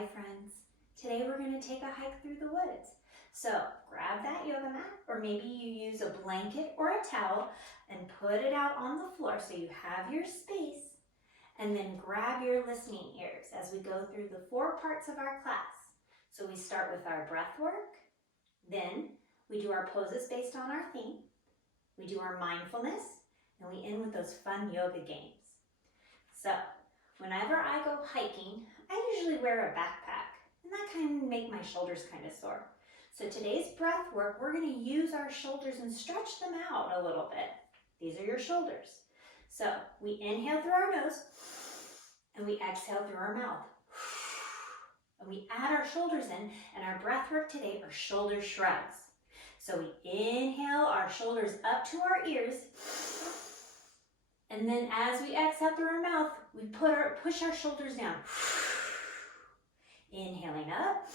Hi friends, today we're going to take a hike through the woods. So grab that yoga mat, or maybe you use a blanket or a towel and put it out on the floor so you have your space, and then grab your listening ears as we go through the 4 parts of our class. So we start with our breath work, then we do our poses based on our theme, we do our mindfulness, and we end with those fun yoga games. So whenever I go hiking, I usually wear a backpack, and that can make my shoulders kind of sore. So today's breath work, we're going to use our shoulders and stretch them out a little bit. These are your shoulders. So we inhale through our nose, and we exhale through our mouth. And we add our shoulders in, and our breath work today are shoulder shrugs. So we inhale our shoulders up to our ears, and then as we exhale through our mouth, we push our shoulders down. Inhaling up.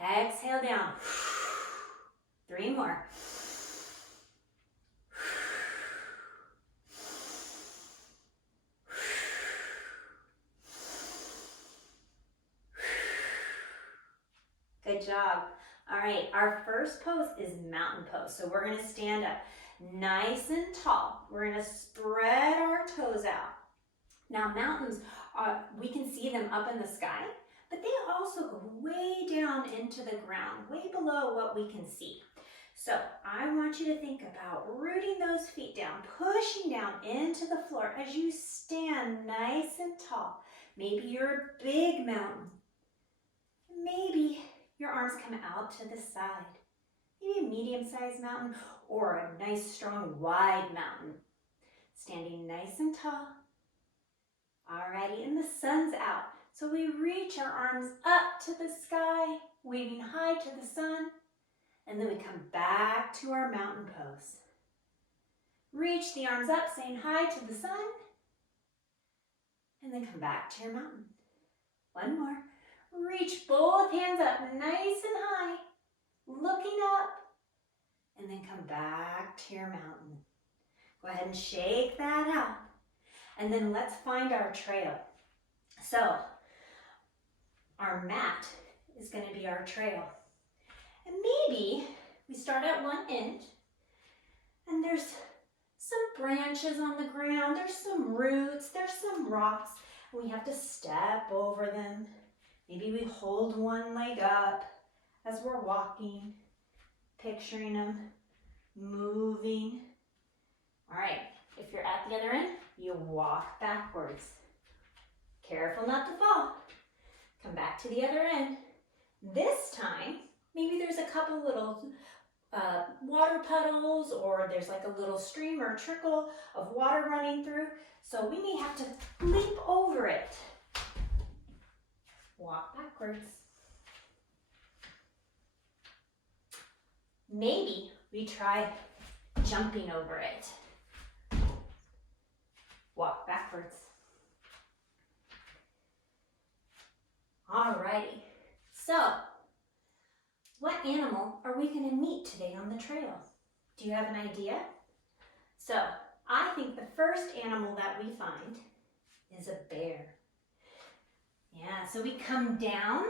Exhale down. 3 more. Good job. All right, our first pose is mountain pose. So we're going to stand up nice and tall. We're going to spread our toes out. Now mountains, we can see them up in the sky, but they also go way down into the ground, way below what we can see. So I want you to think about rooting those feet down, pushing down into the floor as you stand nice and tall. Maybe you're a big mountain. Maybe your arms come out to the side. Maybe a medium-sized mountain or a nice, strong, wide mountain. Standing nice and tall. Alrighty, and the sun's out. So we reach our arms up to the sky, waving high to the sun, and then we come back to our mountain pose. Reach the arms up, saying hi to the sun, and then come back to your mountain. One more. Reach both hands up nice and high, looking up, and then come back to your mountain. Go ahead and shake that out. And then let's find our trail. So our mat is going to be our trail. And maybe we start at one end, and there's some branches on the ground, there's some roots, there's some rocks, and we have to step over them. Maybe we hold one leg up as we're walking, picturing them moving. All right, if you're at the other end, you walk backwards. Careful not to fall. Come back to the other end. This time, maybe there's a couple little water puddles, or there's like a little stream or trickle of water running through. So we may have to leap over it. Walk backwards. Maybe we try jumping over it. Walk backwards. Alrighty, so what animal are we going to meet today on the trail? Do you have an idea? So I think the first animal that we find is a bear. Yeah, so we come down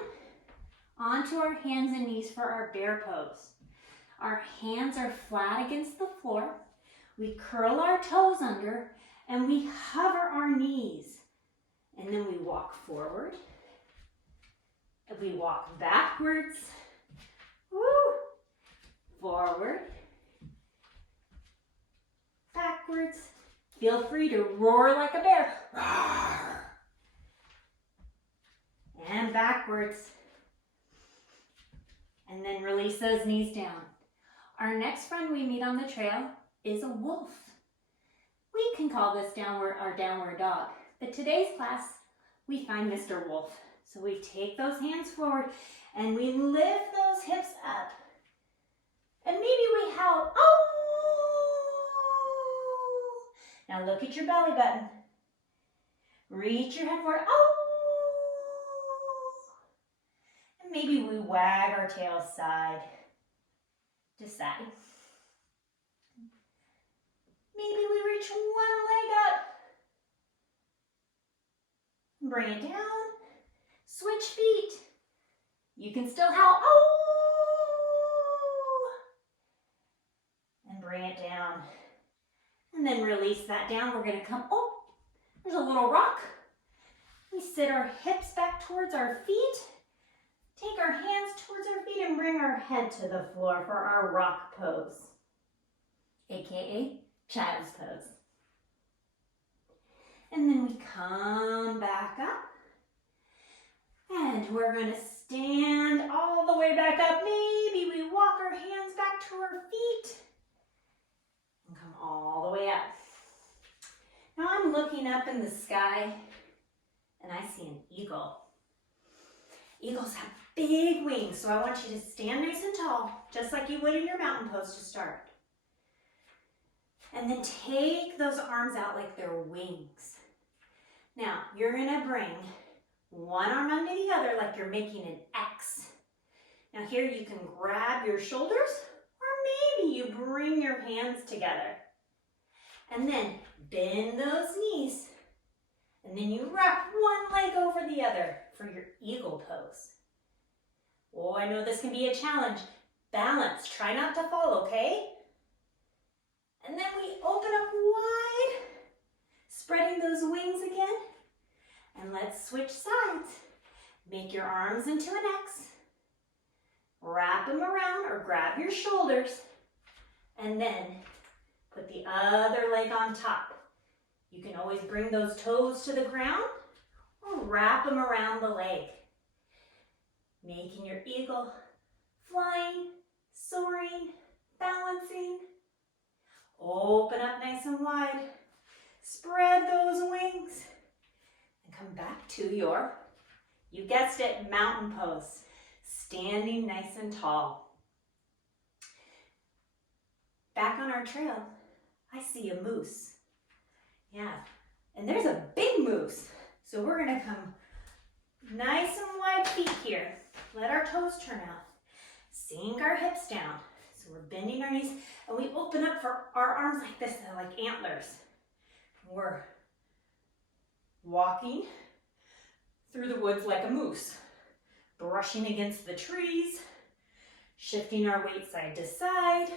onto our hands and knees for our bear pose. Our hands are flat against the floor. We curl our toes under, and we hover our knees. And then we walk forward. And we walk backwards. Woo! Forward. Backwards. Feel free to roar like a bear. Roar. And backwards. And then release those knees down. Our next friend we meet on the trail is a wolf. We can call this our downward dog, but today's class, we find Mr. Wolf. So we take those hands forward and we lift those hips up. And maybe we howl, oh! Now look at your belly button. Reach your head forward, oh! And maybe we wag our tail side to side. Maybe we reach one leg up. Bring it down. Switch feet. You can still howl, oh! And bring it down. And then release that down. We're gonna come, oh, there's a little rock. We sit our hips back towards our feet. Take our hands towards our feet and bring our head to the floor for our rock pose, AKA child's pose. And then we come back up. And we're going to stand all the way back up. Maybe we walk our hands back to our feet and come all the way up. Now I'm looking up in the sky and I see an eagle. Eagles have big wings, so I want you to stand nice and tall, just like you would in your mountain pose to start. And then take those arms out like they're wings. Now, you're gonna bring one arm under the other like you're making an X. Now here you can grab your shoulders, or maybe you bring your hands together. And then bend those knees. And then you wrap one leg over the other for your eagle pose. Oh, I know this can be a challenge. Balance, try not to fall, okay? And then we open up wide, spreading those wings again. And let's switch sides. Make your arms into an X. Wrap them around or grab your shoulders. And then put the other leg on top. You can always bring those toes to the ground or wrap them around the leg. Making your eagle, flying, soaring, balancing. Open up nice and wide. Spread those wings. And come back to your, you guessed it, mountain pose. Standing nice and tall. Back on our trail, I see a moose. Yeah, and there's a big moose. So we're gonna come nice and wide feet here. Let our toes turn out. Sink our hips down. So we're bending our knees and we open up for our arms like this, like antlers. We're walking through the woods like a moose, brushing against the trees, shifting our weight side to side,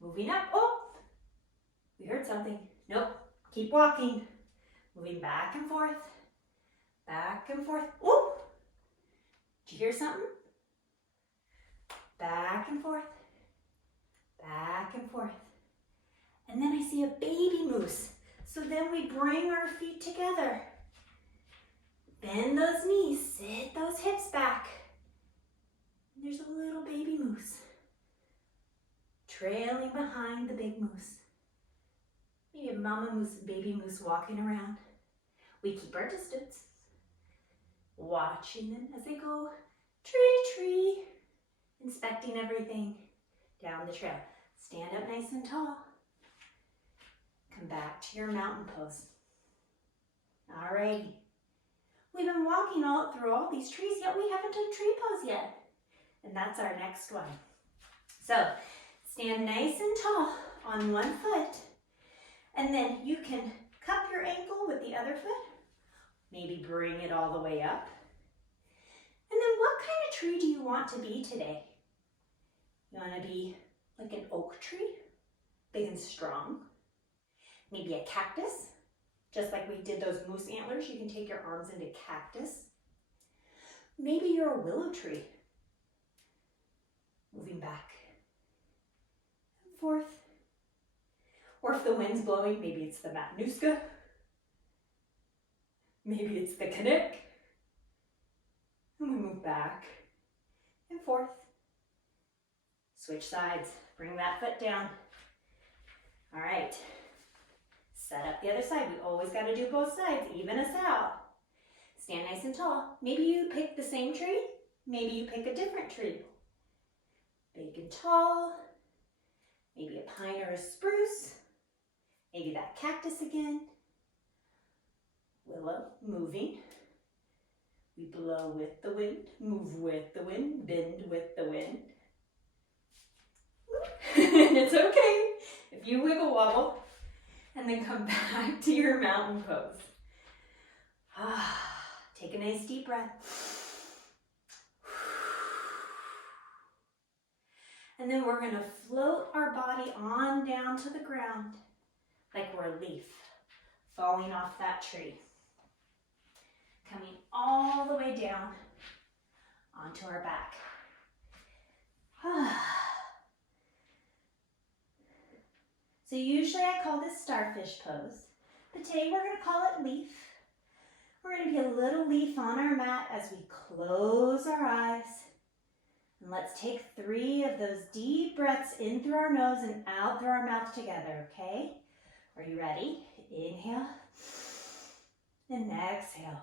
moving up. Oh, we heard something. Nope. Keep walking, moving back and forth, back and forth. Oh, did you hear something? Back and forth, back and forth. And then I see a baby moose. So then we bring our feet together. Bend those knees, sit those hips back. And there's a little baby moose trailing behind the big moose. Maybe a mama moose and baby moose walking around. We keep our distance, watching them as they go tree to tree, inspecting everything down the trail. Stand up nice and tall. Come back to your mountain pose. Alrighty. We've been walking through all these trees, yet we haven't done tree pose yet. And that's our next one. So, stand nice and tall on one foot. And then you can cup your ankle with the other foot. Maybe bring it all the way up. And then what kind of tree do you want to be today? You want to be like an oak tree, big and strong. Maybe a cactus, just like we did those moose antlers. You can take your arms into cactus. Maybe you're a willow tree. Moving back and forth. Or if the wind's blowing, maybe it's the Matanuska. Maybe it's the Canuck. And we move back and forth. Switch sides. Bring that foot down. All right. Set up the other side. We always got to do both sides. Even us out. Stand nice and tall. Maybe you pick the same tree. Maybe you pick a different tree. Big and tall. Maybe a pine or a spruce. Maybe that cactus again. Willow, moving. We blow with the wind, move with the wind, bend with the wind. It's okay if you wiggle wobble and then come back to your mountain pose. Take a nice deep breath. And then we're going to float our body on down to the ground like we're a leaf falling off that tree. Coming all the way down onto our back. So usually I call this starfish pose, but today we're going to call it leaf. We're going to be a little leaf on our mat as we close our eyes. And let's take 3 of those deep breaths in through our nose and out through our mouth together, okay? Are you ready? Inhale and exhale.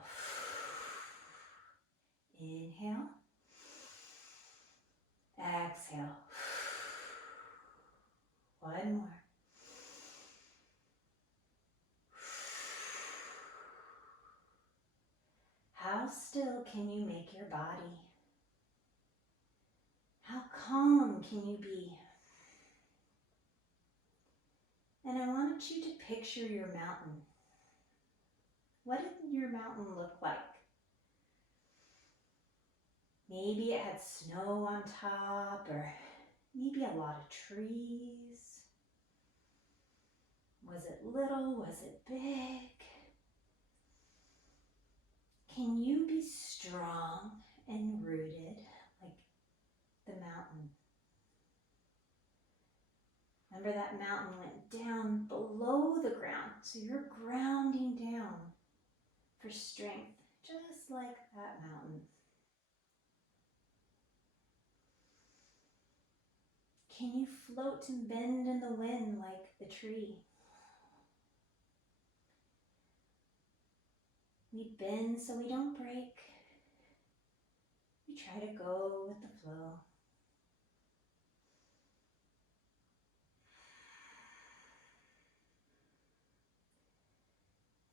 Inhale, exhale. One more. How still can you make your body? How calm can you be? And I want you to picture your mountain. What did your mountain look like? Maybe it had snow on top, or maybe a lot of trees. Was it little? Was it big? Can you be strong and rooted like the mountain? Remember that mountain went down below the ground, so you're grounding down for strength, just like that mountain. Can you float and bend in the wind like the tree? We bend so we don't break. We try to go with the flow.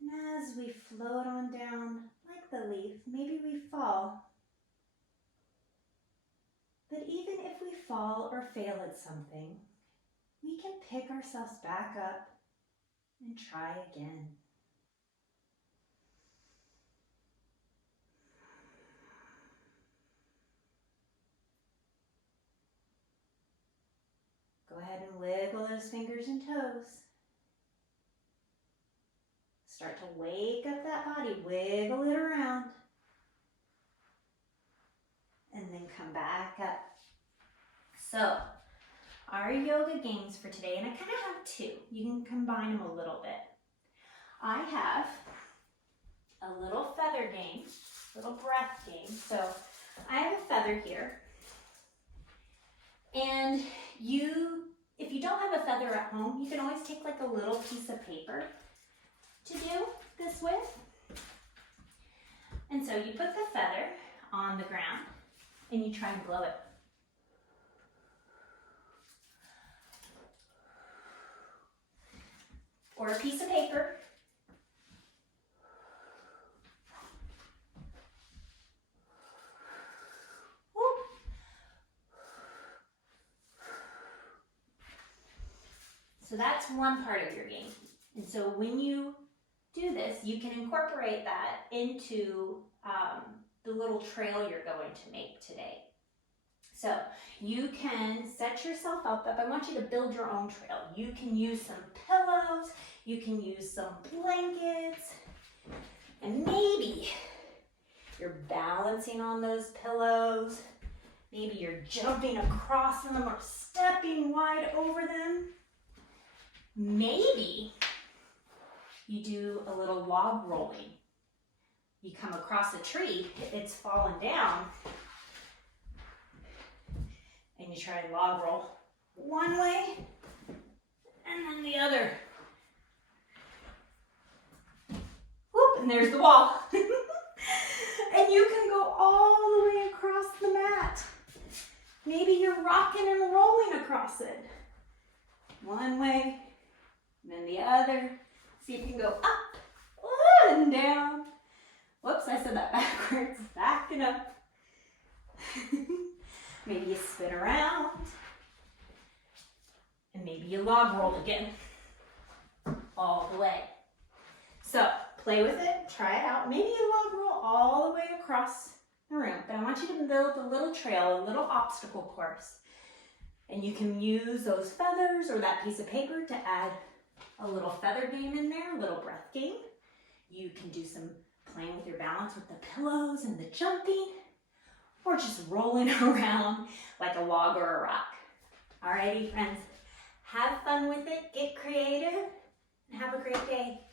And as we float on down like the leaf, maybe we fall. But even if we fall or fail at something, we can pick ourselves back up and try again. Go ahead and wiggle those fingers and toes. Start to wake up that body, wiggle it around. And then come back up. So, our yoga games for today, and I kind of have 2. You can combine them a little bit. I have a little feather game, little breath game. So, I have a feather here. And if you don't have a feather at home, you can always take like a little piece of paper to do this with. And so you put the feather on the ground and you try and blow it. Or a piece of paper. So that's one part of your game. And so when you do this, you can incorporate that into the little trail you're going to make today. So you can set yourself up. I want you to build your own trail. You can use some pillows, you can use some blankets, and maybe you're balancing on those pillows. Maybe you're jumping across them or stepping wide over them. Maybe you do a little log rolling. You come across a tree, it's fallen down, and you try to log roll one way and then the other. Whoop, and there's the wall. And you can go all the way across the mat. Maybe you're rocking and rolling across it. One way, and then the other. See if you can go up and down. Whoops, I said that backwards. Back and up. Maybe you spin around. And maybe you log roll again. All the way. So, play with it. Try it out. Maybe you log roll all the way across the room, but I want you to build a little trail, a little obstacle course. And you can use those feathers or that piece of paper to add a little feather game in there, a little breath game. You can do some playing with your balance with the pillows and the jumping, or just rolling around like a log or a rock. Alrighty, friends, have fun with it, get creative, and have a great day.